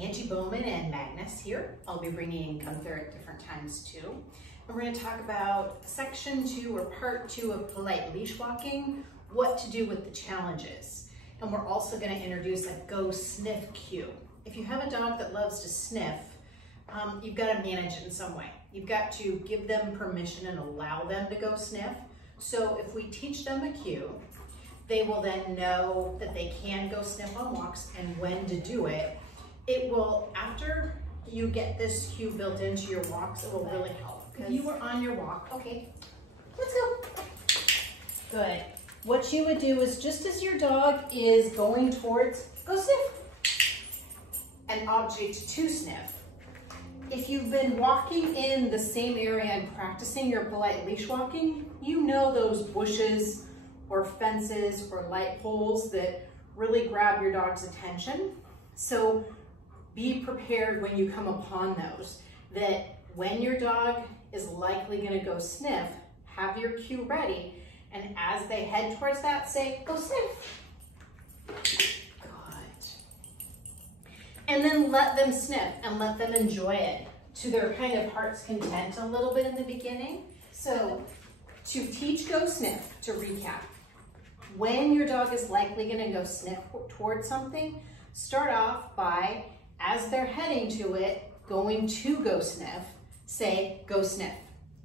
Angie Bowman and Magnus here. I'll be bringing Gunther at different times too. And we're going to talk about section 2 or part 2 of polite leash walking, what to do with the challenges. And we're also going to introduce a go sniff cue. If you have a dog that loves to sniff, you've got to manage it in some way. You've got to give them permission and allow them to go sniff. So if we teach them a cue, they will then know that they can go sniff on walks and when to do it. It will, after you get this cue built into your walks, it will really help. If you were on your walk, okay, let's go. Good. What you would do is just as your dog is going towards, go sniff, an object to sniff. If you've been walking in the same area and practicing your polite leash walking, you know those bushes or fences or light poles that really grab your dog's attention. So be prepared when you come upon those, that when your dog is likely going to go sniff, have your cue ready, and as they head towards that, say, go sniff. Good. And then let them sniff and let them enjoy it to their kind of heart's content a little bit in the beginning. So to teach go sniff, to recap, when your dog is likely going to go sniff towards something, start off by, as they're heading to it, going to go sniff, say, go sniff.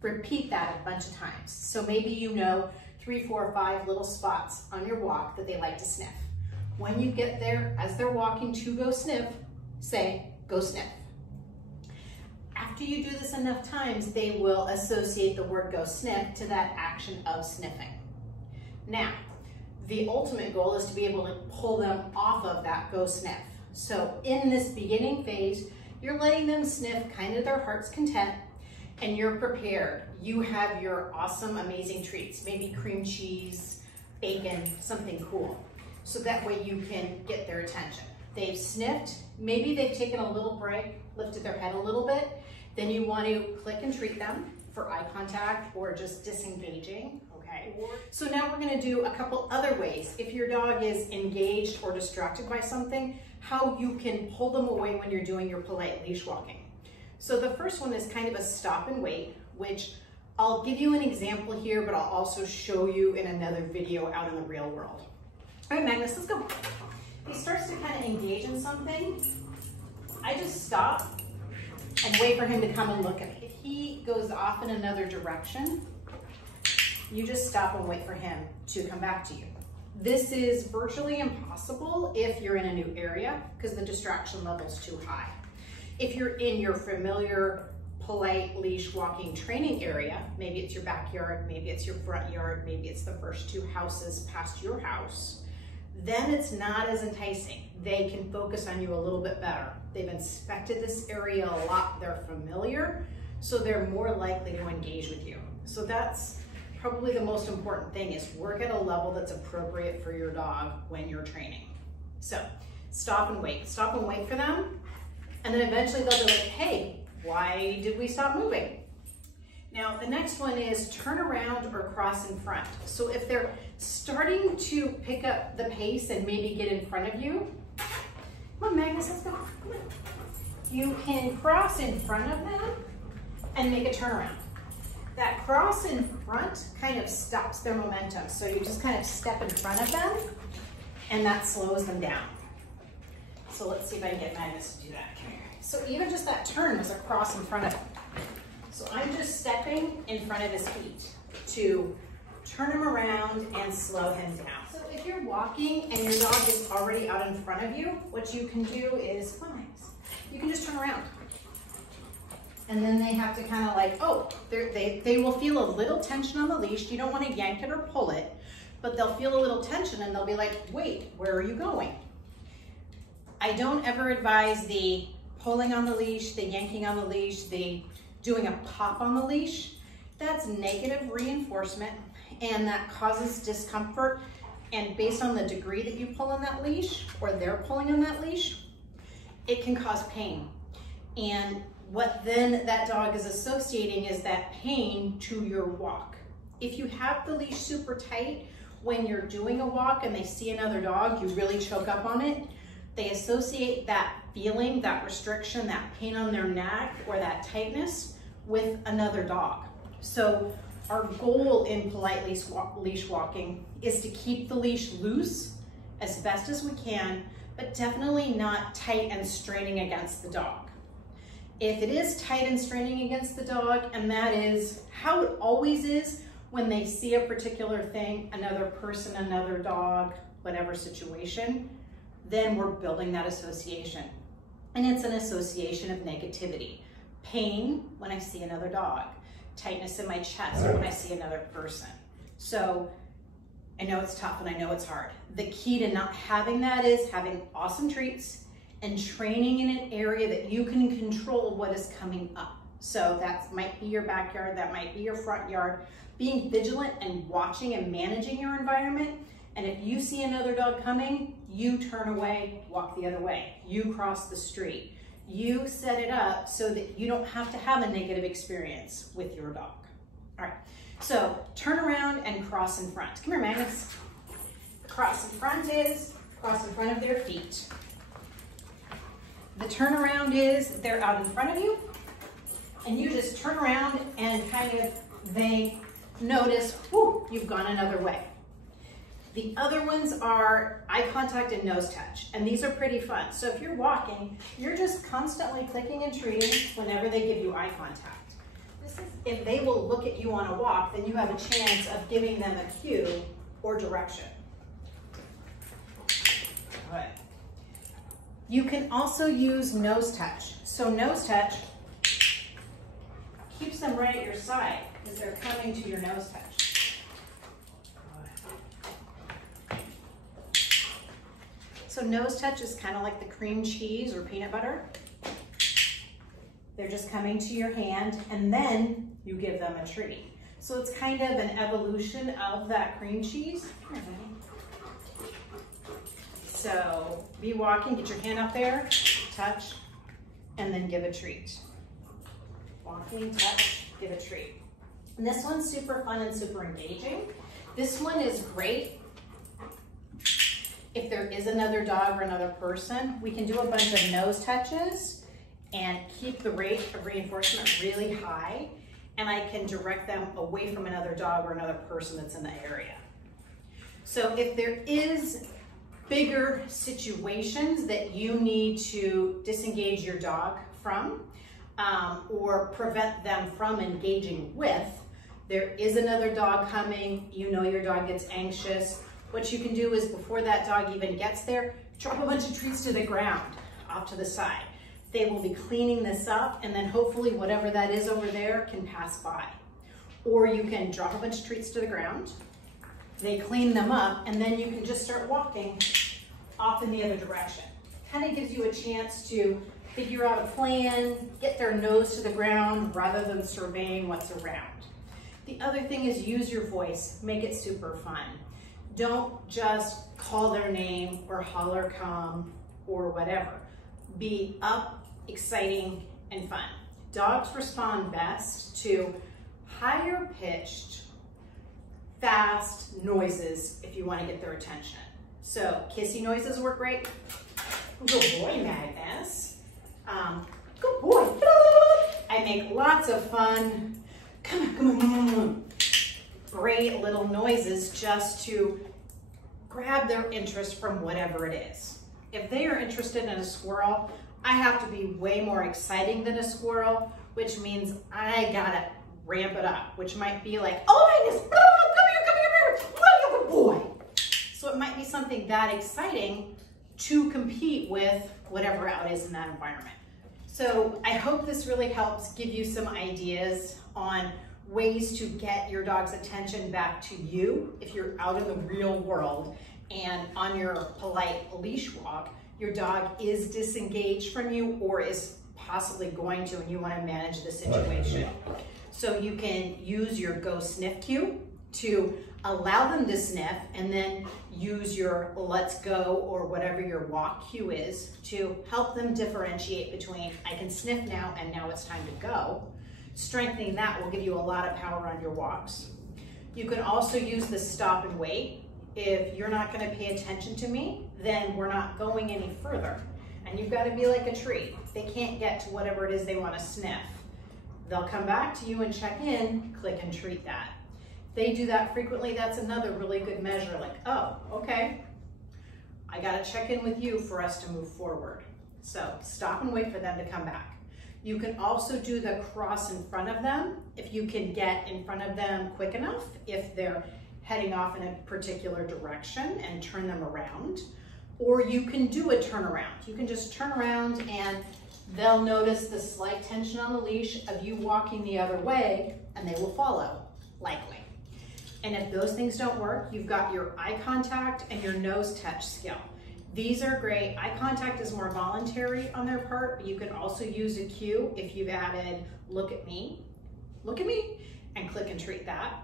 Repeat that a bunch of times. So maybe you know 3, 4, 5 little spots on your walk that they like to sniff. When you get there, as they're walking to go sniff, say, go sniff. After you do this enough times, they will associate the word go sniff to that action of sniffing. Now, the ultimate goal is to be able to pull them off of that go sniff. So in this beginning phase, you're letting them sniff kind of their heart's content, and you're prepared. You have your awesome, amazing treats, maybe cream cheese, bacon, something cool. So that way you can get their attention. They've sniffed, maybe they've taken a little break, lifted their head a little bit, then you want to click and treat them for eye contact or just disengaging. Okay. So now we're going to do a couple other ways. If your dog is engaged or distracted by something, how you can pull them away when you're doing your polite leash walking. So the first one is kind of a stop and wait, which I'll give you an example here, but I'll also show you in another video out in the real world. All right, Magnus, let's go. If he starts to kind of engage in something, I just stop and wait for him to come and look at me. If he goes off in another direction, you just stop and wait for him to come back to you. This is virtually impossible if you're in a new area because the distraction level is too high. If you're in your familiar polite leash walking training area, maybe it's your backyard, maybe it's your front yard, maybe it's the first 2 houses past your house, then it's not as enticing. They can focus on you a little bit better. They've inspected this area a lot, they're familiar, so they're more likely to engage with you. So that's probably the most important thing, is work at a level that's appropriate for your dog when you're training. So stop and wait for them. And then eventually they'll be like, hey, why did we stop moving? Now the next one is turn around or cross in front. So if they're starting to pick up the pace and maybe get in front of you, come on Magnus, let's go, come on. You can cross in front of them and make a turnaround. That cross in front kind of stops their momentum. So you just kind of step in front of them and that slows them down. So let's see if I can get Magnus to do that. Come here. So even just that turn was a cross in front of him. So I'm just stepping in front of his feet to turn him around and slow him down. So if you're walking and your dog is already out in front of you, what you can do is, come on, Magnus, you can just turn around. And then they have to kind of like, oh, they will feel a little tension on the leash. You don't want to yank it or pull it, but they'll feel a little tension and they'll be like, wait, where are you going? I don't ever advise the pulling on the leash, the yanking on the leash, the doing a pop on the leash. That's negative reinforcement and that causes discomfort. And based on the degree that you pull on that leash or they're pulling on that leash, it can cause pain. And what then that dog is associating is that pain to your walk. If you have the leash super tight, when you're doing a walk and they see another dog, you really choke up on it, they associate that feeling, that restriction, that pain on their neck, or that tightness with another dog. So our goal in polite leash walking is to keep the leash loose as best as we can, but definitely not tight and straining against the dog. If it is tight and straining against the dog, and that is how it always is when they see a particular thing, another person, another dog, whatever situation, then we're building that association. And it's an association of negativity. Pain when I see another dog. Tightness in my chest when I see another person. So I know it's tough and I know it's hard. The key to not having that is having awesome treats and training in an area that you can control what is coming up. So that might be your backyard, that might be your front yard. Being vigilant and watching and managing your environment. And if you see another dog coming, you turn away, walk the other way. You cross the street. You set it up so that you don't have to have a negative experience with your dog. All right, so turn around and cross in front. Come here, Magnus. Cross in front is cross in front of their feet. The turnaround is they're out in front of you, and you just turn around and kind of, they notice, whoo, you've gone another way. The other ones are eye contact and nose touch, and these are pretty fun. So if you're walking, you're just constantly clicking and treating whenever they give you eye contact. If they will look at you on a walk, then you have a chance of giving them a cue or direction. All right. You can also use nose touch. So nose touch keeps them right at your side as they're coming to your nose touch. So nose touch is kind of like the cream cheese or peanut butter. They're just coming to your hand and then you give them a treat. So it's kind of an evolution of that cream cheese. So be walking, get your hand up there, touch, and then give a treat. Walking, touch, give a treat. And this one's super fun and super engaging. This one is great if there is another dog or another person. We can do a bunch of nose touches and keep the rate of reinforcement really high, and I can direct them away from another dog or another person that's in the area. So if there is bigger situations that you need to disengage your dog from or prevent them from engaging with, there is another dog coming, you know your dog gets anxious, what you can do is before that dog even gets there, drop a bunch of treats to the ground off to the side. They will be cleaning this up, and then hopefully whatever that is over there can pass by. Or you can drop a bunch of treats to the ground, they clean them up, and then you can just start walking off in the other direction. Kind of gives you a chance to figure out a plan, get their nose to the ground rather than surveying what's around. The other thing is use your voice, make it super fun. Don't just call their name or holler come or whatever. Be up, exciting, and fun. Dogs respond best to higher pitched, fast noises if you want to get their attention. So kissy noises work great. Good boy, Magnus. Good boy. I make lots of fun. Come on. Great little noises just to grab their interest from whatever it is. If they are interested in a squirrel, I have to be way more exciting than a squirrel, which means I gotta ramp it up, which might be like, oh my goodness, come here, good boy. So it might be something that exciting to compete with whatever out is in that environment. So I hope this really helps give you some ideas on ways to get your dog's attention back to you if you're out in the real world and on your polite leash walk, your dog is disengaged from you or is possibly going to, and you want to manage the situation. So you can use your go sniff cue to allow them to sniff, and then use your let's go or whatever your walk cue is to help them differentiate between I can sniff now and now it's time to go. Strengthening that will give you a lot of power on your walks. You can also use the stop and wait If you're not going to pay attention to me, then we're not going any further. And you've got to be like a treat. They can't get to whatever it is they want to sniff. They'll come back to you and check in, click and treat that. If they do that frequently, that's another really good measure, like, oh, okay, I got to check in with you for us to move forward. So stop and wait for them to come back. You can also do the cross in front of them if you can get in front of them quick enough, if they're heading off in a particular direction, and turn them around. Or you can do a turnaround. You can just turn around and they'll notice the slight tension on the leash of you walking the other way, and they will follow, likely. And if those things don't work, you've got your eye contact and your nose touch skill. These are great. Eye contact is more voluntary on their part, but you can also use a cue if you've added, look at me, and click and treat that.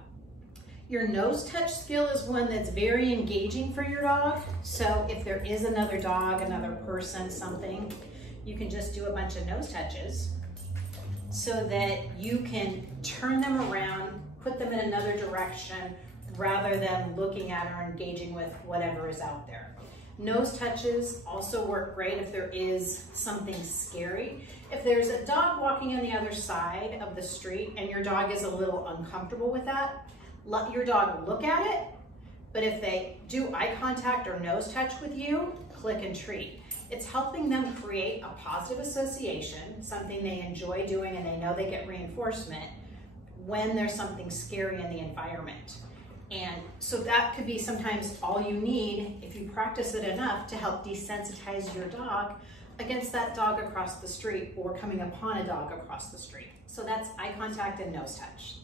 Your nose touch skill is one that's very engaging for your dog. So if there is another dog, another person, something, you can just do a bunch of nose touches so that you can turn them around, put them in another direction rather than looking at or engaging with whatever is out there. Nose touches also work great if there is something scary. If there's a dog walking on the other side of the street and your dog is a little uncomfortable with that, let your dog look at it, but if they do eye contact or nose touch with you, click and treat. It's helping them create a positive association, something they enjoy doing and they know they get reinforcement when there's something scary in the environment. And so that could be sometimes all you need if you practice it enough to help desensitize your dog against that dog across the street or coming upon a dog across the street. So that's eye contact and nose touch.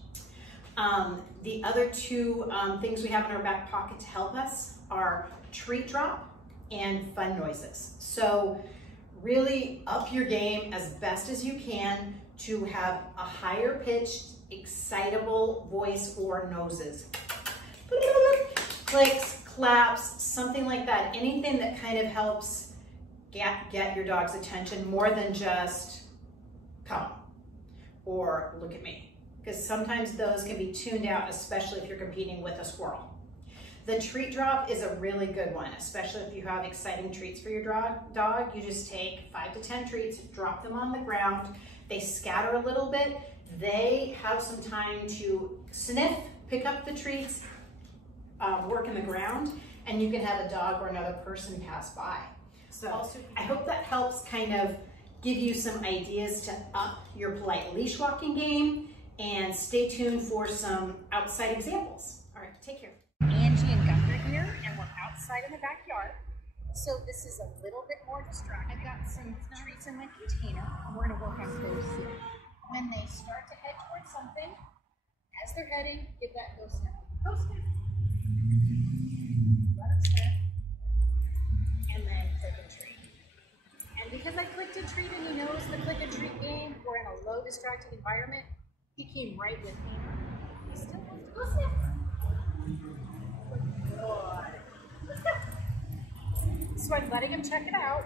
The other two things we have in our back pocket to help us are treat drop and fun noises. So really up your game as best as you can to have a higher pitched, excitable voice or noses. Clicks, claps, something like that. Anything that kind of helps get your dog's attention more than just come or look at me. Because sometimes those can be tuned out, especially if you're competing with a squirrel. The treat drop is a really good one, especially if you have exciting treats for your dog. You just take 5 to 10 treats, drop them on the ground. They scatter a little bit. They have some time to sniff, pick up the treats, work in the ground, and you can have a dog or another person pass by. So I hope that helps kind of give you some ideas to up your polite leash walking game, and stay tuned for some outside examples. All right, take care. Angie and Gunther here, and we're outside in the backyard. So this is a little bit more distracting. I've got some treats in my container, and we're gonna work on close sniff. When they start to head towards something, as they're heading, give that go sniff. Go sniff. Let them sniff, and then click and treat. And because I clicked and treat and he knows the click and treat game, we're in a low distracted environment. He came right with me. He still wants to go sniff. Good. So I'm letting him check it out,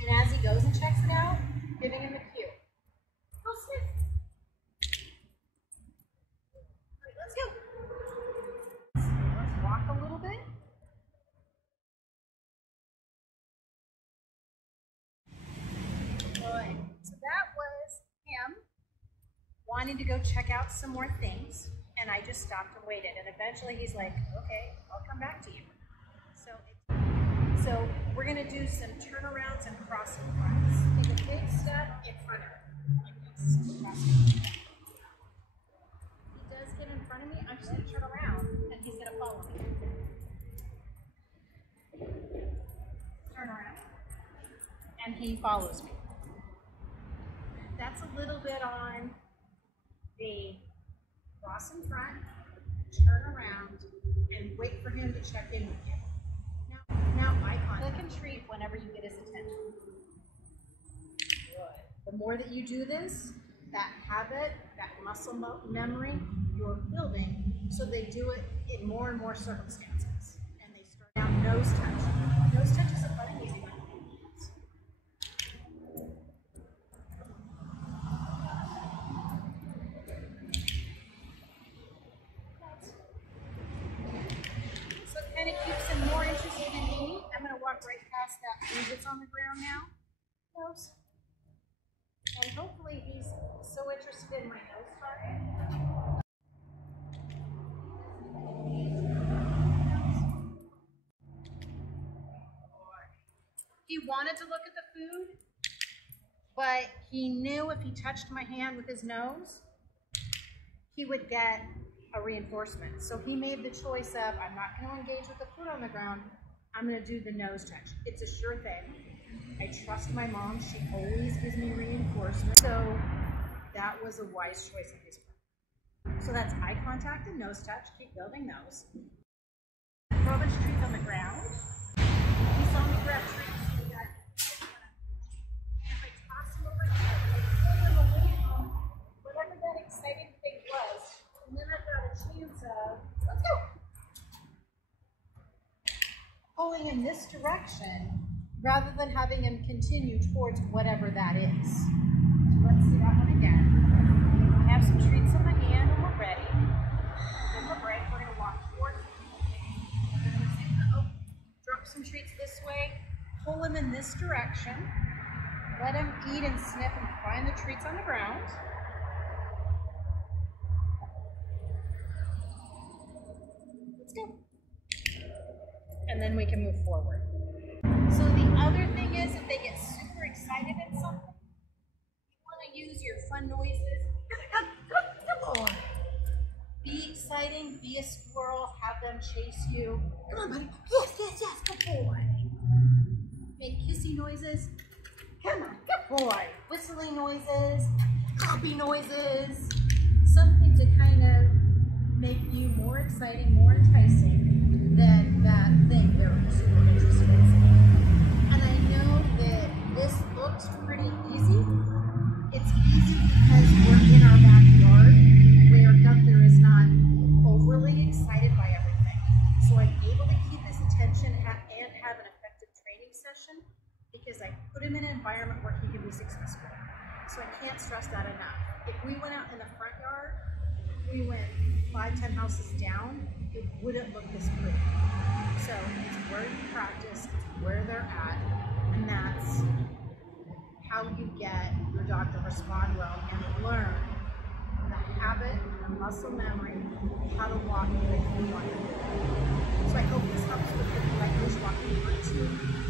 and as he goes and checks it out, giving him a cue. Go sniff. All right, let's go. Let's walk a little bit. Good. So that was him wanting to go check out some more things, and I just stopped and waited, and eventually he's like, okay, I'll come back to you. So we're going to do some turnarounds and crossing fronts. Take a big step in front of him, like this. He does get in front of me, I'm just going to turn around, and he's going to follow me. Turn around, and he follows me. That's a little bit on the cross in front, turn around, and wait for him to check in with you. Now eye contact. Click and treat whenever you get his attention. Good. The more that you do this, that habit, that muscle memory, you're building, so they do it in more and more circumstances. And they start now nose touch. Nose touch is a fun and easy one. So kind of keep He gets on the ground now. Nose. And hopefully he's so interested in my nose target. He wanted to look at the food, but he knew if he touched my hand with his nose, he would get a reinforcement. So he made the choice of, I'm not going to engage with the food on the ground, I'm going to do the nose touch. It's a sure thing. I trust my mom, she always gives me reinforcement. So that was a wise choice on his part. So that's eye contact and nose touch, keep building those. Throw a bunch of treats on the ground. He saw me grab treats. Whatever that exciting thing was, and then I got a chance of, let's go! Pulling in this direction, rather than having him continue towards whatever that is. So let's see that one again. I have some treats in my hand and we're ready. Then we're break, we're gonna walk towards drop some treats this way, pull him in this direction, let him eat and sniff and find the treats on the ground. Let's go. And then we can move forward. So the other thing is, if they get super excited at something, you want to use your fun noises. Come on. Be exciting, be a squirrel, have them chase you. Come on, buddy. Yes, yes, yes, good boy. Make kissy noises. Come on, good boy. Whistling noises, copy noises. Something to kind of make you more exciting, more enticing than that thing they're super interested in. And I know that this looks pretty easy. It's easy because we're in our backyard where Gunther is not overly excited by everything. So I'm able to keep his attention and have an effective training session because I put him in an environment where he can be successful. So I can't stress that enough. If we went out in the front yard, we went 5-10 houses down, it wouldn't look this pretty. So it's where you practice, it's where they're at, and that's how you get your dog to respond well and learn the habit, the muscle memory, how to walk the way you want to do it. So I hope this helps with the like bushwalking routine.